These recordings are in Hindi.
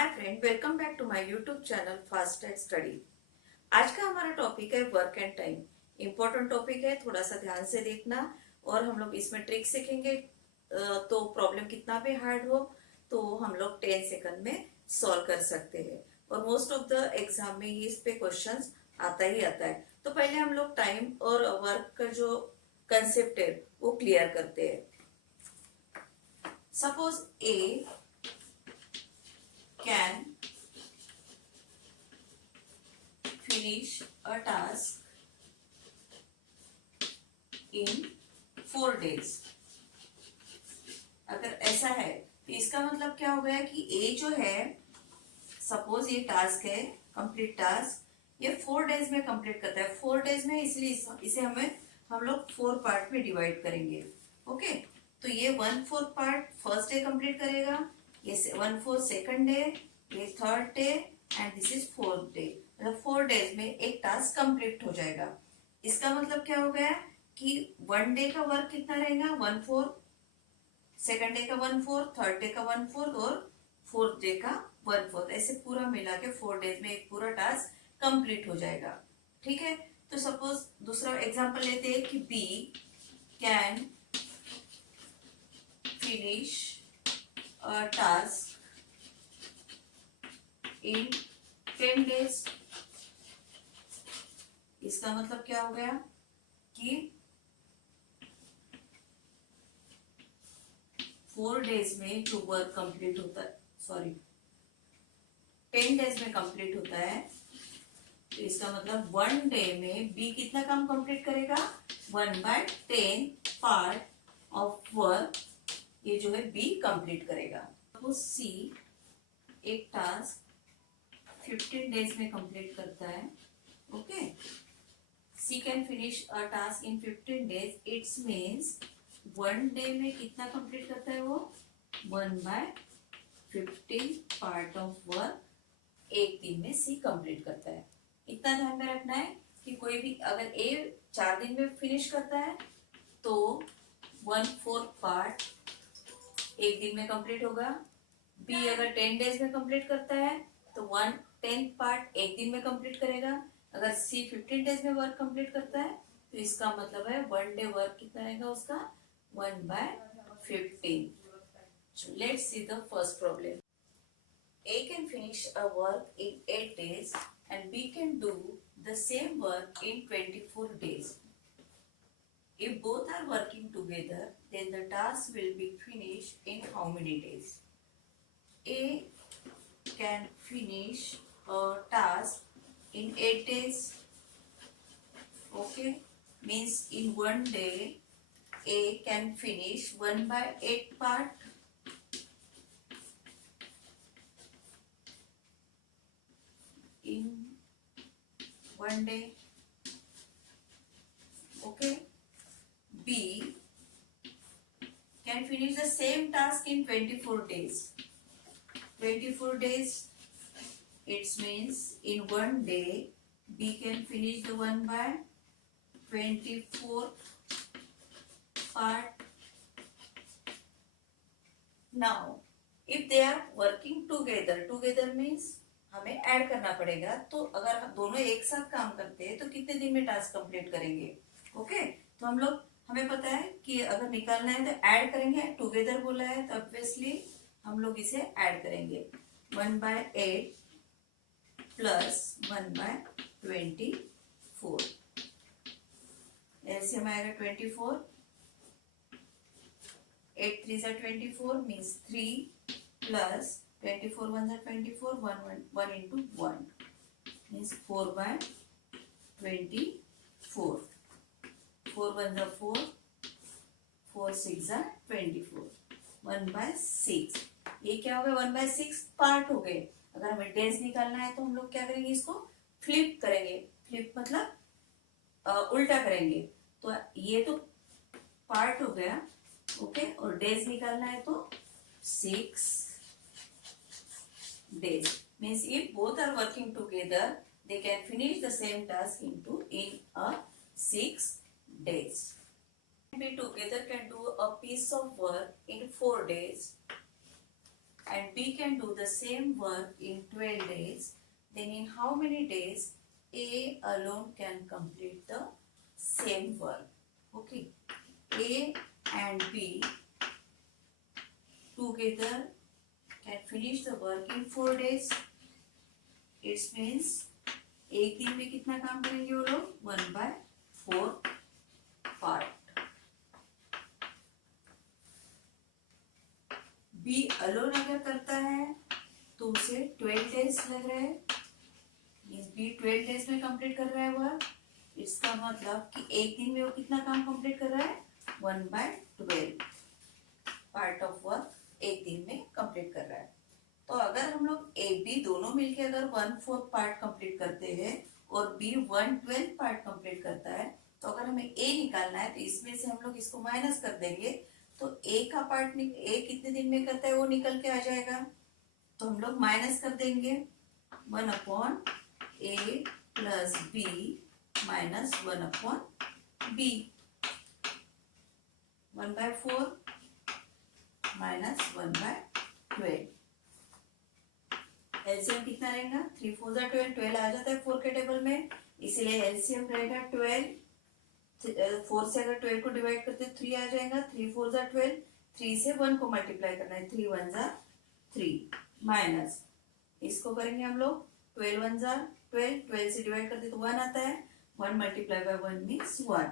Hi friend, welcome back to my YouTube channel fast at study. आज का हमारा टॉपिक है work and time. Important topic है, थोड़ा सा ध्यान से देखना। और हम लोग इसमें ट्रिक सीखेंगे। तो प्रॉब्लम कितना भी हार्ड हो तो हम लोग 10 सेकंड में सॉल्व कर सकते हैं। और मोस्ट ऑफ द एग्जाम में ये इस पे क्वेश्चंस आता ही आता है। तो पहले हम लोग टाइम और वर्क का जो कंसेप्ट है वो क्लियर करते हैं। Suppose A can finish a task in 4 days। अगर ऐसा है तो इसका मतलब क्या हो गया कि ए जो है, सपोज ये टास्क है, कंप्लीट टास्क, ये 4 डेज में कंप्लीट करता है। 4 डेज में, इसलिए इसे हम लोग 4 पार्ट में डिवाइड करेंगे। ओके, तो ये 1/4 पार्ट फर्स्ट डे कंप्लीट करेगा, ये 1/4 सेकंड डे, ये third day and this is fourth day. मतलब 4 डेज में एक टास्क कंप्लीट हो जाएगा। इसका मतलब क्या हो गया कि 1 डे का वर्क कितना रहेगा, 1/4, सेकंड डे का 1/4, थर्ड डे का 1/4 और फोर्थ डे का 1/4। ऐसे पूरा मिला के 4 डेज में एक पूरा टास्क कंप्लीट हो जाएगा। ठीक है, तो सपोज दूसरा एग्जांपल लेते हैं कि B can finish a task in 10 days. इसका मतलब क्या हो गया कि 4 डेज में जो वर्क कंप्लीट होता है, सॉरी 10 डेज में कंप्लीट होता है, तो इसका मतलब 1 डे में बी कितना काम कंप्लीट करेगा, 1/10 पार्ट ऑफ वर्क ये जो है बी कंप्लीट करेगा। तो सी एक टास्क 15 डेज में कंप्लीट करता है। Okay, C can finish a task in 15 days. It's means 1 day में कितना कंप्लीट करता है वो, 1/15 पार्ट ऑफ वर्क एक दिन में सी कंप्लीट करता है। इतना ध्यान में रखना है कि कोई भी अगर ए 4 दिन में फिनिश करता है तो 1/4 पार्ट एक दिन में कंप्लीट होगा। बी अगर 10 डेज में कंप्लीट करता है तो 1/10 पार्ट एक दिन में कंप्लीट करेगा। अगर सी 15 डेज में वर्क कंप्लीट करता है तो इसका मतलब है 1 डे वर्क कितना रहेगा उसका, 1/15। So let's see the first problem. A can finish a work in 8 days and B can do the same work in 24 days. If both are working together, then the task will be finished in how many days? A can finish a task in 8 days. Okay, means in 1 day A can finish 1/8 part. In 1 day. Okay, B can finish the same task in 24 days. 24 days, it means in 1 day B can finish the 1/24 part. Now if they are working together means हमें ऐड करना पड़ेगा। तो अगर हम दोनों एक साथ काम करते हैं तो कितने दिन में टास्क कंप्लीट करेंगे। ओके, तो हमें पता है कि अगर निकालना है तो ऐड करेंगे। टुगेदर बोला है तो ऑब्वियसली हम लोग इसे ऐड करेंगे। 1/8 प्लस 1/24, एलसीएम आएगा 24। 8 3 are 24 means 3 plus 24 1 are 24, 1 into 1 means 4/24। 4 1 are 4, 4 6 are 24, 1/6। ये क्या हो गया, 1/6 पार्ट हो गए। अगर हमें डेज निकालना है तो हम लोग क्या करेंगे, इसको फ्लिप करेंगे। फ्लिप मतलब उल्टा करेंगे। तो ये तो पार्ट हो गया। ओके, और डेज निकालना है तो 6 days means if both are working together they can finish the same task in a 6 days. Be together can do a piece of work in 4 days. and B can do the same work in 12 days, then in how many days A alone can complete the same work? Okay, A and B together can finish the work in 4 days. It means एक दिन में कितना काम करेंगे वो लोग? 1/4 पार्ट. बी अलोन अगर करता है तो उसे 12 डेज लग रहे हैं. बी 12 डेज में कंप्लीट कर रहा है वर्क. इसका मतलब कि एक दिन में वो कितना काम कंप्लीट कर रहा है? 1/12 पार्ट ऑफ वर्क एक दिन में कंप्लीट कर रहा है. तो अगर हम लोग ए बी दोनों मिलके अगर 1/4 पार्ट कंप्लीट करते हैं और बी 1/12 पार्ट कंप्लीट करता है, तो अगर हमें ए निकालना है तो इसमें से हम लोग इसको माइनस कर देंगे, तो ए का पार्ट ए कितने दिन में करता है वो निकल के आ जाएगा. तो हम लोग माइनस कर देंगे 1/a plus B minus 1/b. 1/4 minus 1/12. LCM कितना रहेगा? 3 4 12. 12 आ जाता है 4 के टेबल में, इसीलिए एलसीएम रहेगा 12. 4 से अगर 12 को डिवाइड करते 3 आ जाएगा. 3 4 12. 3 से 1 को मल्टीप्लाई करना है. 3 1 3 माइनस इसको करेंगे हम लोग 12 1 12. 12 से डिवाइड करते तो 1 आता है. 1 multiply by 1 means 1.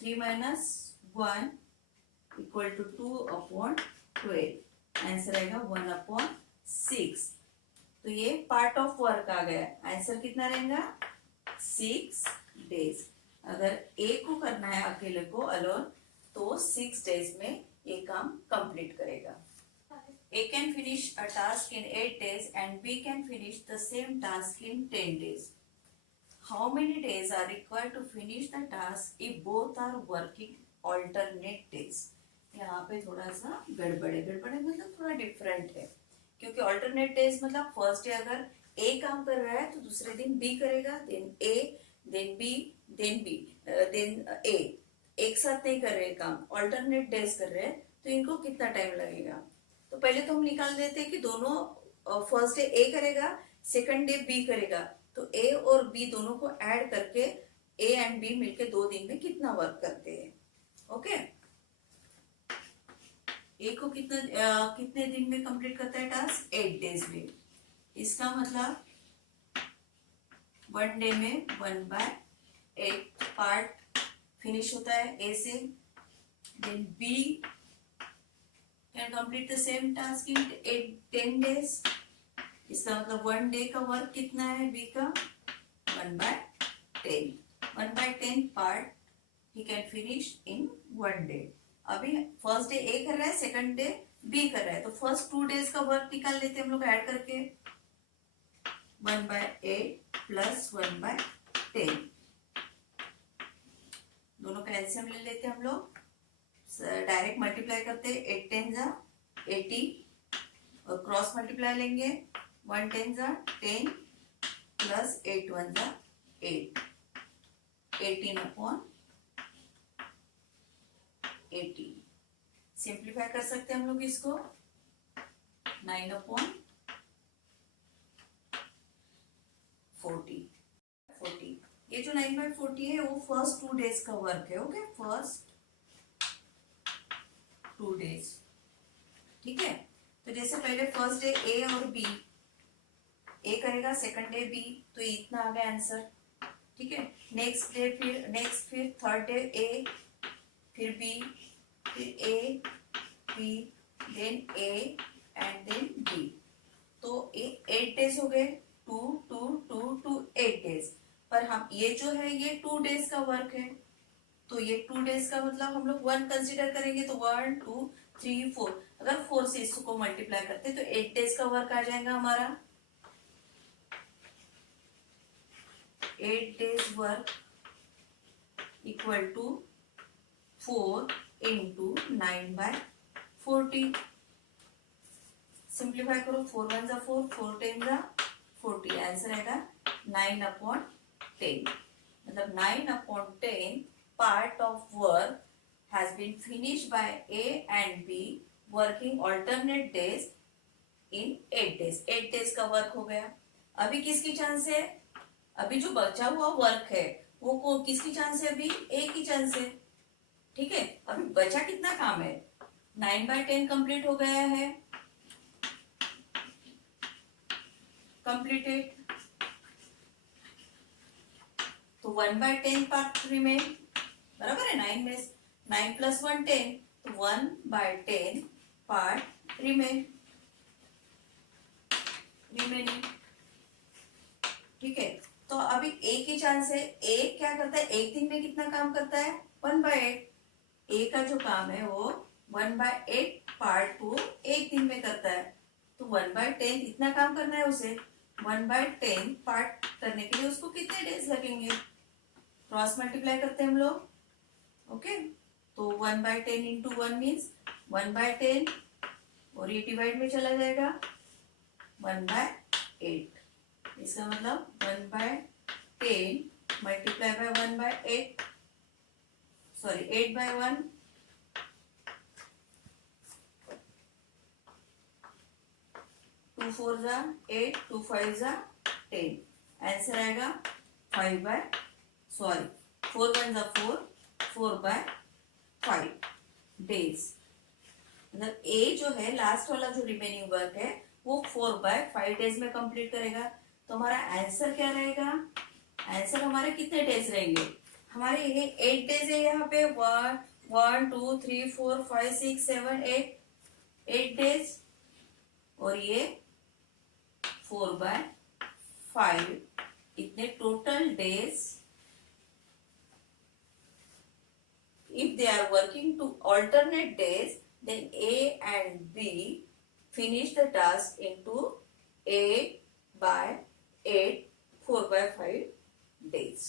3 minus 1 equal to 2/12. Answer आएगा 1/6. तो ये पार्ट ऑफ वर्क आ गया. आंसर कितना रहेगा? 6 डेज. अगर ए को करना है अकेले को अलोन तो 6 डेज में ये काम कंप्लीट करेगा. A can finish a task in 8 days and B can finish the same task in 10 days. How many days are required to finish the task if both are working alternate days? यहाँ पे थोड़ा सा गड़बड़े मतलब थोड़ा डिफरेंट है, क्योंकि alternate days मतलब फर्स्ट डे अगर A काम कर रहा है तो दूसरे दिन B करेगा, then A, then B, then B, then A. एक साथ नहीं कर रहे काम, alternate days कर रहे हैं, तो इनको कितना टाइम लगेगा? तो पहले तो हम निकाल देते हैं कि दोनों फर्स्ट डे ए करेगा, सेकंड डे बी करेगा, तो ए और बी दोनों को ऐड करके ए एंड बी मिलके 2 दिन में कितना वर्क करते हैं. ओके, ए को कितने दिन में कंप्लीट करता है टास्क? 8 डेज में. इसका मतलब 1 डे में 1/8 पार्ट फिनिश होता है ए से. Then B can complete the same task in 10 days. इसका मतलब 1 डे का वर्क कितना है बी का? 1/10. 1/10 part he can finish in 1 day. अभी फर्स्ट डे ए कर रहा है, सेकंड डे बी कर रहा है, तो फर्स्ट 2 डेज का वर्क निकाल लेते हैं हम लोग ऐड करके. 1/8 प्लस 1/10. दोनों का एलसीएम ले लेते हैं हम लोग. डायरेक्ट मल्टीप्लाई करते हैं. 8 10 80 और क्रॉस मल्टीप्लाई लेंगे. 1 10 10 प्लस 8 1 8. 18/80. सिंप्लीफाई कर सकते हैं हम लोग इसको. 9/40. ये जो 9/40 है वो फर्स्ट 2 डेज का वर्क है. Okay, first 2 days. ठीक है, तो जैसे पहले फर्स्ट डे ए और बी, ए करेगा, सेकंड डे बी, तो इतना आ गया आंसर. ठीक है, नेक्स्ट फिर थर्ड डे ए, फिर बी, फिर A B, then A and then B. तो 8 डेज हो गए. 2 2 2 2 8 डेज. पर हम ये जो है ये 2 डेज का वर्क है, तो ये 2 डेज का मतलब हम लोग 1 कंसीडर करेंगे, तो 1 2 3 4. अगर 4 से इसको मल्टीप्लाई करते तो 8 डेज का वर्क आ जाएगा हमारा. 8 days work equal to 4 into 9/40. Simplify करो. 4 1 4, 4 10 40. आंसर आएगा 9/10. मतलब 9/10 part of work has been finished by A and B working alternate days in 8 days. 8 days का वर्क हो गया। अभी किसकी चांस है? अभी जो बचा हुआ वर्क है वो किसकी चांस है? अभी ए की चांस है। ठीक है, अभी बचा कितना काम है? 9/10 कंप्लीट हो गया है, कंप्लीटेड। तो 1/10 पार्ट रिमेन, बराबर है। 9 में 9 + 1 10, तो 1/10 पार्ट रिमेनिंग। ठीक है, तो अभी ए की चांस है। ए क्या करता है? एक दिन में कितना काम करता है? 1/8। ए का जो काम है वो 1/8 पार्ट को एक दिन में करता है। तो 1/10 इतना काम करना है उसे। 1/10 पार्ट करने के लिए उसको कितने डेज लगेंगे? क्रॉस मल्टीप्लाई करते हैं हम लोग। ओके, तो 1/10 इंटू 1 मीन्स 1/10, और ये डिवाइड में चला जाएगा 1/8। इसका मतलब 1/10 मल्टीप्लाई बाय 1/8, सॉरी 8/1, 2 4 जा 8, 2 5 जा 10। आंसर आएगा 4 1 जा 4, 4/5 डेज। मतलब ए जो है लास्ट वाला जो रिमेनिंग वर्क है वो 4/5 डेज में कंप्लीट करेगा। तो हमारा आंसर क्या रहेगा? आंसर हमारे कितने डेज रहेंगे? हमारे ये 8 डेज है, यहाँ पे 1 2 3 4 5 6 7 8 डेज, और ये 4/5, इतने total days. If they are working to alternate days, then A and B finish the task into 8/8, 4/5 days.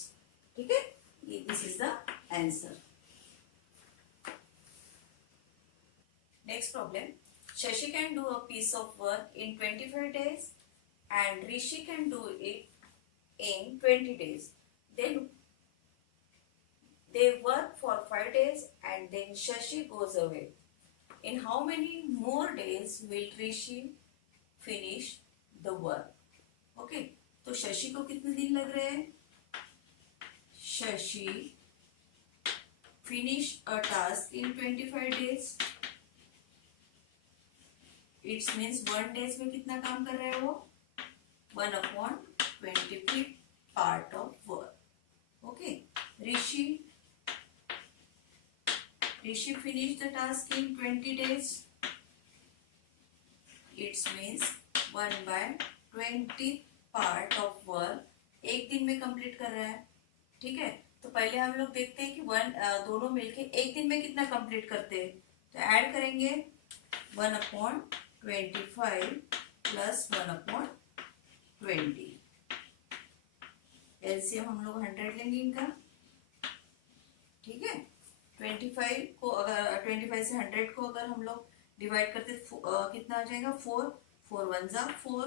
ठीक है, this is the answer. Next problem. Shashi can do a piece of work in 25 days and Rishi can do it in 20 days. Then they work for 5 days and then Shashi goes away. In how many more days will Rishi finish the work? Okay, तो शशि को कितने दिन लग रहे हैं? Shashi finish a task in 25 days. It means 1 days में कितना काम कर रहे हैं वो? 1/25 part of work. Okay, Rishi finished the task in 20 days. It means 1/20 part of work एक दिन में कंप्लीट कर रहा है। ठीक है, तो पहले हम लोग देखते हैं कि दोनों मिलके एक दिन में कितना कंप्लीट करते हैं। तो ऐड करेंगे 1/25 प्लस 1/20। एलसीएम हम लोग 100 लेंगे इनका। ठीक है, 25 को अगर 25 से 100 को अगर हम लोग डिवाइड करते कितना आ जाएगा? 4 4 1 जा 4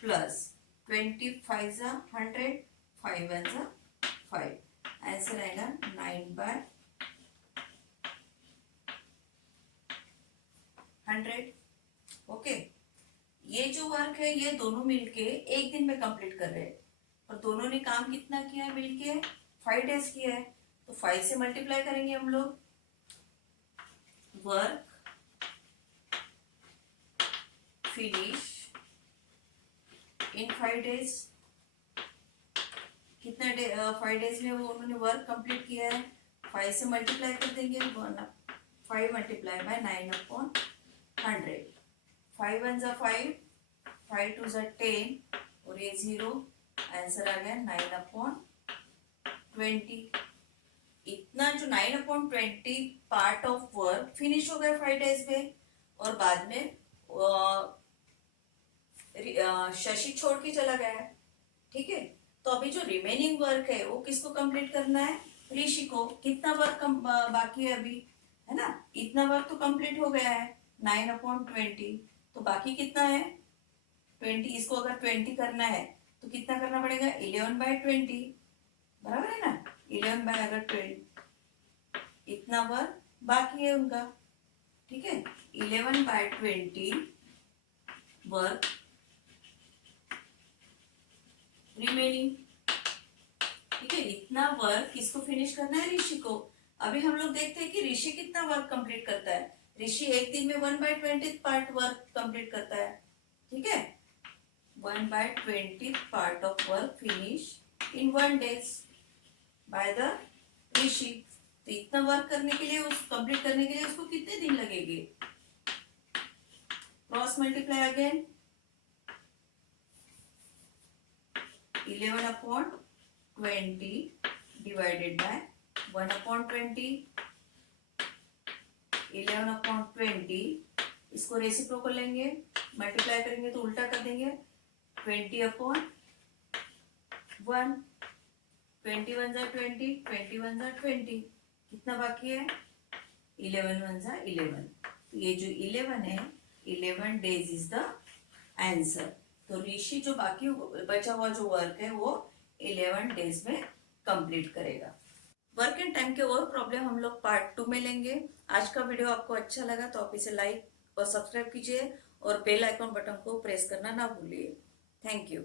प्लस 25 जा 100, 5 1 जा 5। आंसर आएगा 9/100। ओके, ये जो वर्क है ये दोनों मिलके एक दिन में कंप्लीट कर रहे हैं, और दोनों ने काम कितना किया है मिलके? 5 डेज किया है। तो 5 से मल्टीप्लाई करेंगे हम लोग। वर्क फिनिश इन 5 डेज। कितना 5 डेज में वो उन्होंने वर्क कंप्लीट किया है। 5 से मल्टीप्लाई कर देंगे। 5 मल्टीप्लाई बाय 9/100। 5 1 जा 5, 5 2 जा 10, और ये 0। आंसर आ गया 9/20। इतना जो 9/20 पार्ट ऑफ वर्क फिनिश हो गया 5 डेज में, और बाद में शशि छोड़ के चला गया है। ठीक है, तो अभी जो रिमेनिंग वर्क है वो किसको कंप्लीट करना है? ऋषि को। कितना वर्क बाकी है अभी? है ना, इतना वर्क तो कंप्लीट हो गया है 9/20, तो बाकी कितना है? 20। इसको अगर 20 करना है तो कितना करना पड़ेगा? 11/20, बराबर है ना। 11 बाय अगर 20, इतना वर्क बाकी है उनका। ठीक है, 11/20 वर्क रिमेनिंग। ठीक है, इतना वर्क किसको फिनिश करना है? ऋषि को। अभी हम लोग देखते हैं कि ऋषि कितना वर्क कंप्लीट करता है। ऋषि एक दिन में 1/20 पार्ट वर्क कंप्लीट करता है। ठीक है, 1/20 part of work finish in 1 day by the Rishi. तो इतना वर्क करने के लिए, उस कंप्लीट करने के लिए उसको कितने दिन लगेंगे? Cross multiply again, 11/20 divided by 1/20। 11/20 इसको रेसिप्रोकल लेंगे, मल्टीप्लाई करेंगे तो उल्टा कर देंगे, 20/1। 21 जा 20, 21 जा 20, कितना बाकी है? 11 जा 11। तो ये जो 11 है, 11 डेज इज द आंसर। तो ऋषि जो बाकी बचा हुआ जो वर्क है वो 11 डेज में कंप्लीट करेगा। वर्क एंड टाइम के और प्रॉब्लम हम लोग पार्ट 2 में लेंगे। आज का वीडियो आपको अच्छा लगा तो आप इसे लाइक और सब्सक्राइब कीजिए और बेल आइकॉन बटन को प्रेस करना ना भूलिए। Thank you.